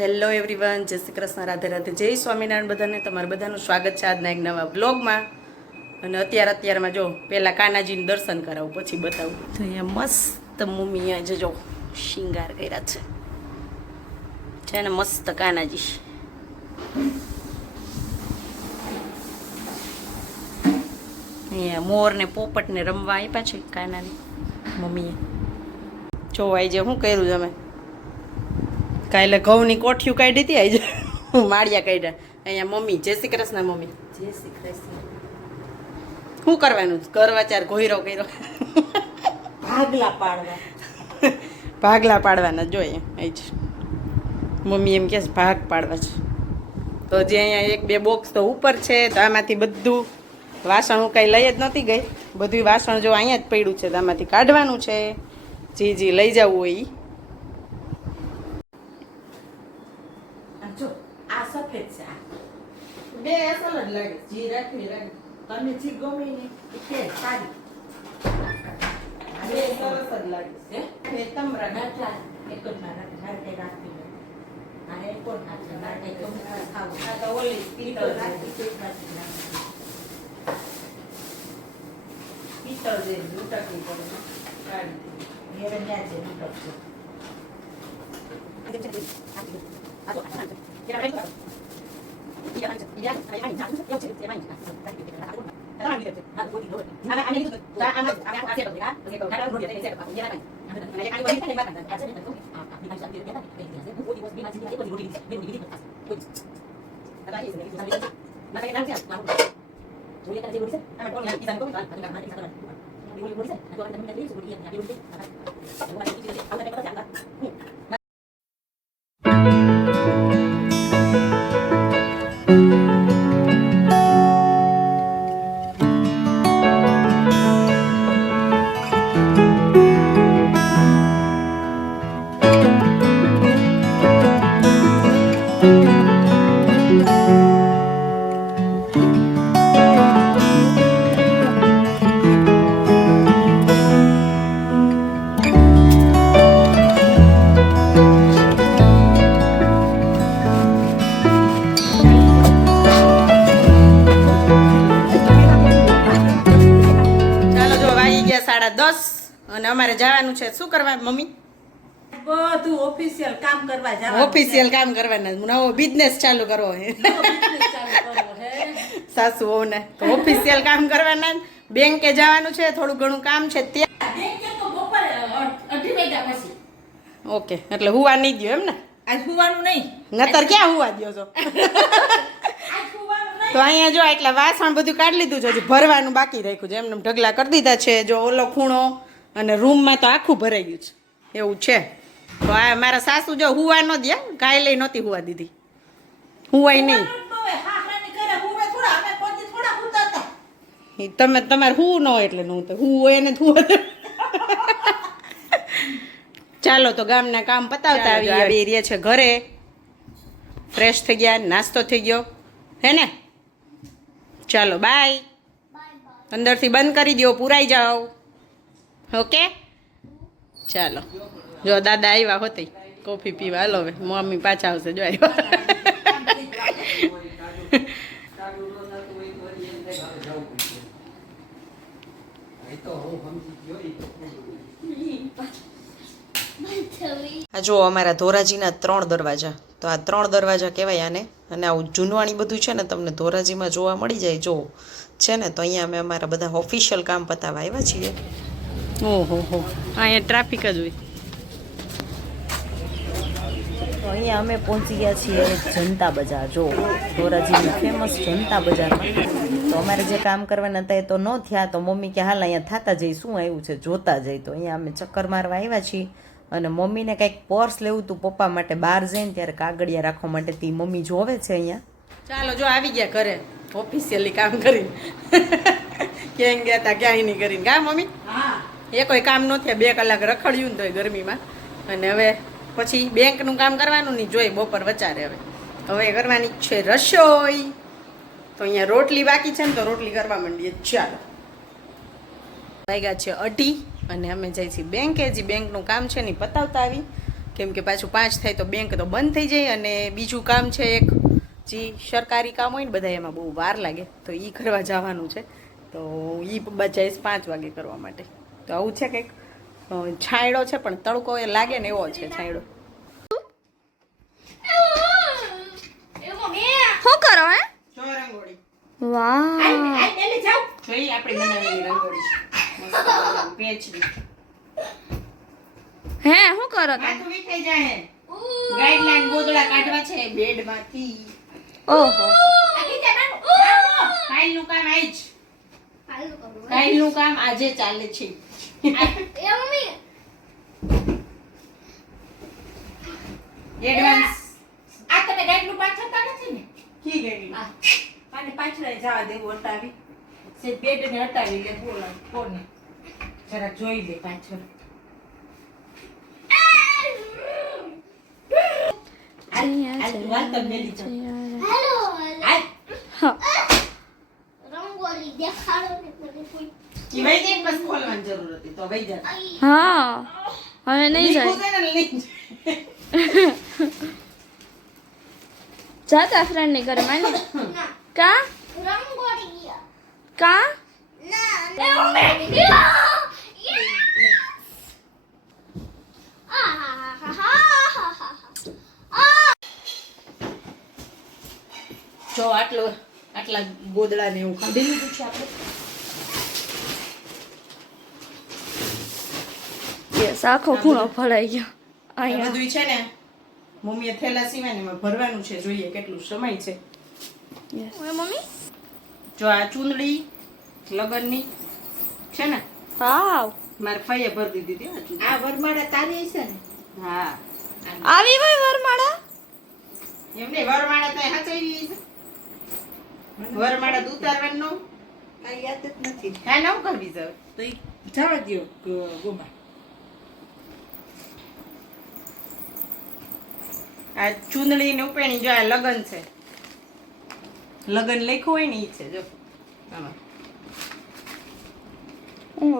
Hello everyone જય શ્રી કૃષ્ણ, રાધે રાધે. જય સ્વામિનારાયણ બધાને. તમારું બધાનું સ્વાગત છે આજના એક નવા બ્લોગમાં અને અત્યારે અત્યારમાં જો, પહેલાં કાનાજીનું દર્શન કરાવું, પછી બતાવું. તો અહીંયા મસ્ત મમ્મી આજે જો શિંગાર કર્યા છે. છે ને મસ્ત કાનાજી. અહીંયા મોર ને પોપટ રમવા આપ્યા છે કાનાની મમ્મીએ જોવાય જે શું કર્યું તમે? કાલે ઘઉંની કોઠિયું કાઢી હતી આજે માળિયા કાઢ્યા. અહીંયા મમ્મી જય શ્રી કૃષ્ણ મમ્મી. જય શ્રી કૃષ્ણ. શું કરવાનું? કરવા ચાર ઘોયરો કર્યો. ભાગલા પાડવા. ભાગલા પાડવાના જોઈએ એ જ મમ્મી એમ છે ભાગ પાડવા છે. તો જે અહીંયા એક બે બોક્સ તો ઉપર છે તો આમાંથી બધું વાસણ હું કાંઈ લઈ જ નહોતી ગઈ. બધું વાસણ જો અહીંયા જ પડ્યું છે તો આમાંથી કાઢવાનું છે. જી જે લઈ જવું હોય ઈ. આ જો આ સફેદ છે આ બે અસલ જ લાગે જી રાખવી લાગે તમે જી ગમે ને કે સારી બે સરસ જ લાગે છે છે તમરા નાટા એક જ ના નાટે રાખવી આ એક કોણ નાખે ગમે ત્યારે ખાવું. આ તો ઓલી પીતળ રાખી, તે રાખી નાખવી. પિત્તળ જે લૂંટકવી પડે કાઢી ઘેરે ન્યા છે લૂંટક છે. ચાલો અને અમારે જવાનું છે. શું કરવા મમ્મી? બધું ઓફિશિયલ કામ કરવા જવાનું ઓફિશિયલ કામ કરવાના નવો બિઝનેસ ચાલુ કરવો હે. સાસુ વહુને તો ઓફિશિયલ કામ કરવાના બેંકે જવાનું છે. થોડું ઘણું કામ છે તો ઓકે એટલે હુવા નહીં દો એમ ને? આજ સુવાનું નહીં. નતર ક્યાં હુવા દો છો? તો અહીંયા જો એટલે વાસણ બધું કાઢી લીધું છે. હજી ભરવાનું બાકી રાખ્યું છે. એમને એમ ઢગલા કરી દીધા છે. જો ઓલો ખૂણો અને રૂમમાં તો આખું ભરાઈ ગયું છે. એવું છે. તો આ મારા સાસુ જો હુવા ન દે ગાય લઈ નહોતી હુવા દીધી. હુવાય નહીં. તમે તમારે હું ન હોય એટલે નું તો હું હોય એને હું ચાલો તો ગામના કામ પતાવતા આવી આવી રહ્યા છે ઘરે. ફ્રેશ થઈ ગયા નાસ્તો થઈ ગયો. હે ને? ચાલો બાય. અંદરથી બંધ કરી દો પુરાઈ જાઓ. ઓકે? ચાલો. જો દાદા આવ્યા હોતી, કોફી પીવા. હાલો હવે, મમ્મી પાછા આવશે. જો આવ્યા આ જો અમારા ધોરાજીના ત્રણ દરવાજા. તો આ ત્રણ દરવાજા કહેવાય આને. અને આવું જૂનવાણી બધું છે ને, તમને ધોરાજીમાં જોવા મળી જાય. જો છે ને, તો અહીંયા અમે અમારા બધા ઓફિશિયલ કામ પતાવવા આવ્યા છીએ. ઓહો હો. અહીંયા ટ્રાફિક જ હોય. તો અહીંયા અમે પહોંચી ગયા છીએ જનતા બજાર. જો ધોરાજીનું ફેમસ જનતા બજારમાં. તો અમારે જે કામ કરવાના હતા એ તો ન થયા. તો મમ્મી કે હાલ અહીંયા થતા જઈ શું આવ્યું છે? જોતા જઈ. તો અહીંયા અમે ચક્કર મારવા આવ્યા છીએ અને મમ્મીને કંઈક પર્સ લેવું હતું પપ્પા માટે બહાર જઈને ત્યારે કાગળિયા રાખવા માટે તી મમ્મી જોવે છે અહીંયા. ચાલો જો આવી ગયા ઘરે. ઓફિશિયલી કામ કરીને. ક્યાંય ગયા હતા ક્યાંય નહીં કરીને. કા મમ્મી? હા. એ કોઈ કામ ન થયા, બે કલાક રખડ્યું ને તોય ગરમીમાં. અને હવે પછી બેંકનું કામ કરવાનું નહીં જોઈ બપોર વચારે હવે. હવે કરવાની છે રસોઈ. તો અહીંયા રોટલી બાકી છે ને તો રોટલી કરવા માંડીએ. ચાલો. વાગ્યા છે અઢી અને અમે જઈ છીએ બેંકે. જે બેંકનું કામ છે ને પતાવતા આવી. કેમ કે પાછું પાંચ થાય તો બેંક તો બંધ થઈ જાય અને બીજું કામ છે એક. જે સરકારી કામ હોય ને બધા એમાં બહુ વાર લાગે. તો એ કરવા જવાનું છે. તો એ બજાઈશ પાંચ વાગે કરવા માટે. તો આવું છે કંઈક છાંયડો છે પણ તડકો એ લાગે ને એવો છે છાંયડો. શું કરો હે? વાહ. હે શું કરો તમે? ગાઈડલાઈન ગોદડા કાઢવા છે બેડમાંથી. ઓહો. ફાઇલનું કામ. આજ ફાઇલનું કામ આજે ચાલે છે. એડવાન્સ આ તમે ગાઈડનું પાછળતા નથી ને કી ગઈ આ આને પાછળ જવા દેવું હટાવી સે બેડ ને હટાવી લે બોલા કોને જરા જોઈ લે પાછળ હાલ, તું હાલ, તમને લીધો. હાલ. રંગોલી દેખાડો ને મને કોઈ ઈ વઈ જાય ને બસ ખોલવાની જરૂર હતી તો વઈ જાય હા હવે નહીં જાય. જાતા ફ્રેન્ડ ને ઘરે માની કા કા જો આટલો આટલા ગોદડા ને એવું કાઢી લીધું છે આપણે. યસ આખો ખૂણો ભરાઈ ગયો. અહીંયા. બધું છે ને મમ્મીએ થેલા સિવાય ને એમાં ભરવાનું છે જોઈએ કેટલું સમય છે. મમ્મી. જો આ ચૂંદડી લગનની છે ને? હા મારે ફઈએ ભર દીધી હતી આ વરમાળા તારી છે ને? હા. આવી હોય વરમાળા? એમને વરમાળા તો હાચવી છે. વરમાળા તો ઉતારવાનું. કાંઈ યાદ જ નથી. હા નવ કરવી છે તો જવા દ્યો ગ- ગોમા. આ ચૂંદડી ને ઉપેણી જો આ લગન છે. લગન લખ્યું હોય ને ઈ છે જો. આમાં.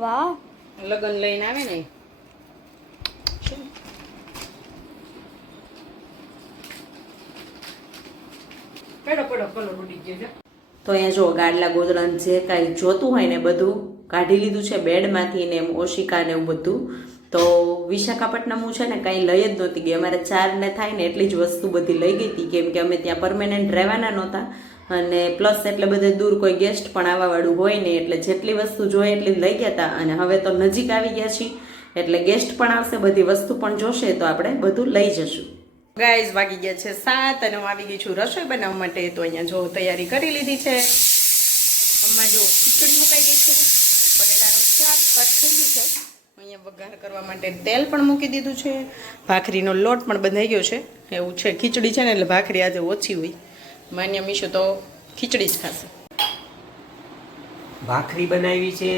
વાવ લગન લઈને આવે ને ઈ. પેડો પેડો કલર ઉડી ગયો છે તો અહીંયા જો ગાડલા ગોદડાને જે કાંઈ જોતું હોય ને બધું કાઢી લીધું છે બેડમાંથી ને એમ ઓશિકા ને એવું બધું. તો વિશાખાપટ્ટનમ હું છે ને કાંઈ લઈ જ નહોતી ગઈ. અમારે ચારને થાય ને એટલી જ વસ્તુ બધી લઈ ગઈ હતી, કેમ કે અમે ત્યાં પરમેનન્ટ રહેવાના નહોતા. અને પ્લસ એટલે બધે દૂર કોઈ ગેસ્ટ પણ આવવાવાળું હોય ને, એટલે જેટલી વસ્તુ જોઈએ એટલી લઈ ગયા હતા. અને હવે તો નજીક આવી ગયા છીએ, એટલે ગેસ્ટ પણ આવશે, બધી વસ્તુ પણ જોશે, તો આપણે બધું લઈ જશું. ગાઈઝ વાગી ગયા છે સાત અને હું આવી ગઈ છું રસોઈ બનાવવા માટે, તો અહીંયા જો તૈયારી કરી લીધી છે. આમાં જો ખીચડી મુકાઈ ગઈ છે. બટેટાનું શાક કટ થઈ ગયું છે. અહીંયા વઘાર કરવા માટે તેલ પણ મૂકી દીધું છે. ભાખરીનો લોટ પણ બંધાઈ ગયો છે. એવું છે ખીચડી છે ને એટલે ભાખરી આજે ઓછી હોય. માન્ય મીશો તો ખીચડી જ ખાશે. ભાખરી બનાવી છે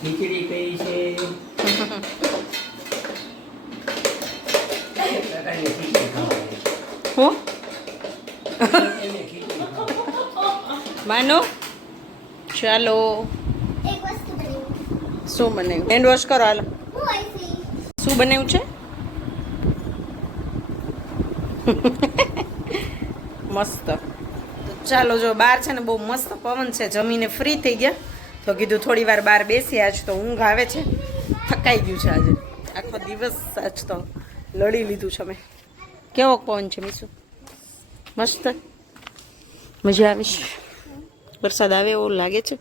ખીચડી કઈ છે. હો. માનો? ચાલો. શું બનાવ્યું? હેન્ડ વોશ કરો, હાલો. શું બનાવ્યું છે? મસ્ત. ચાલો, જો બહાર છે ને બહુ મસ્ત પવન છે, જમીને ફ્રી થઈ ગયા. તો કીધું થોડી વાર બહાર બેસી આજ તો ઊંઘ આવે છે. થકાઈ ગયું છે આજે. આખો દિવસ આજ તો લડી લીધું છે મેં કેવો પવન છે, મીસુ? મસ્ત? મજા આવે છે વરસાદ આવે એવું લાગે છે?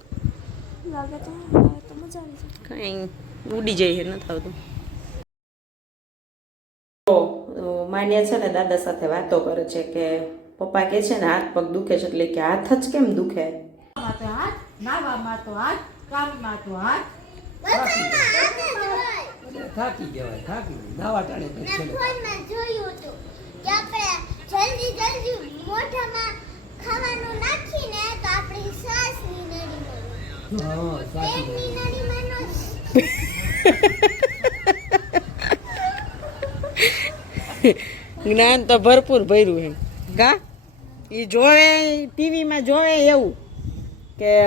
લાગે તો કંઈ ઉડી જાય નથી આવતું માન્યા છે ને દાદા સાથે વાતો કરે છે કે પપ્પા કે છે ને હાથ પગ દુખે છે એટલે કે હાથ જ કેમ દુખે હાથ નાવામાં તો હાથ કામમાં તો હાથ થાકી જવાય થાકી જવાય. નાવા ટાણે મેં જોયું હતું કે આપણે જલ્દી જલ્દી મોઢામાં ખાવાનું નાખીને તો આપણી શ્વાસની નળીમાં હા, થાકી પેટની જવાય. જ્ઞાન તો ભરપૂર ભર્યું એમ. ગા? એ જોવે, ટીવીમાં જોવે એવું કે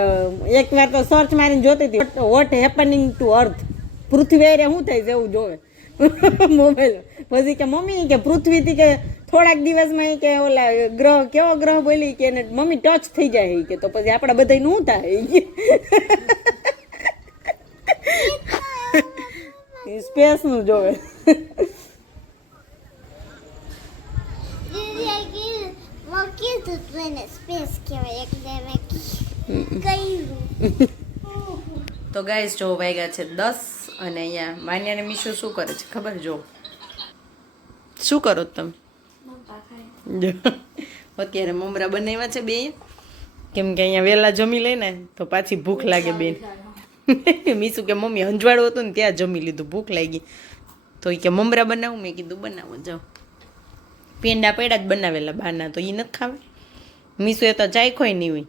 એકવાર તો સર્ચ મારીને જોતી હતી. વોટ હેપનિંગ ટુ અર્થ પૃથ્વી એરે શું થાય છે એવું જોવે. મોબાઈલ પછી કે મમ્મી, કે પૃથ્વીથી કે થોડાક દિવસમાં એ કે ઓલા ગ્રહ, કેવો ગ્રહ બોલી કે મમ્મી ટચ થઈ જાય કે. તો પછી આપણા બધા નું થાય ઈ કે સ્પેસનું જોવે. તું ગાઈસ જો વાગ્યા છે દસ અને અહીંયા માન્યાને મીશો શું કરે છે ખબર? જો. શું કરો તમે? અત્યારે મમરા બનાવ્યા છે બે. કેમ કે અહીંયા વહેલા જમી લઈને તો પાછી ભૂખ લાગે બેન. મીસુ કે મમ્મી હંજવાળું હતું ને ત્યાં જમી લીધું ભૂખ લાગી. તો એ કે મમરા બનાવું? મેં કીધું બનાવો જાઓ. પેંડા પેડા જ બનાવેલા બહારના તો એ નથી ખાવે. મીસુ એ તો ચાખ્યોય નહીં હોય.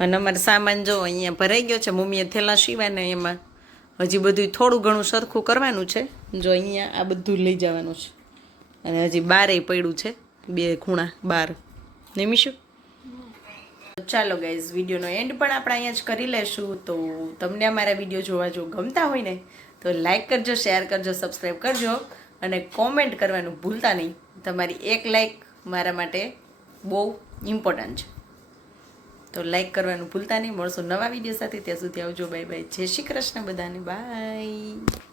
અને અમારે સામાન જો અહીંયા ભરાઈ ગયો છે મમ્મીએ થેલા સીવાને એમાં. હજી બધું થોડું ઘણું સરખું કરવાનું છે. જો અહીંયા આ બધું લઈ જવાનું છે. અને હજી બારે પડ્યું છે બે ખૂણા બાર. નિમિશું ચાલો ગાઈઝ વિડીયોનો એન્ડ પણ આપણે અહીંયા જ કરી લેશું. તો તમને અમારા વીડિયો જોવા જો ગમતા હોય ને, તો લાઈક કરજો શેર કરજો સબસ્ક્રાઈબ કરજો અને કોમેન્ટ કરવાનું ભૂલતા નહીં. તમારી એક લાઈક મારા માટે બહુ ઇમ્પોર્ટન્ટ છે. તો લાઈક કરવાનું ભૂલતા નહીં. મળશો નવા વીડિયો સાથે. ત્યાં સુધી આવજો. બાય બાય જય શ્રી કૃષ્ણ બધાને. બાય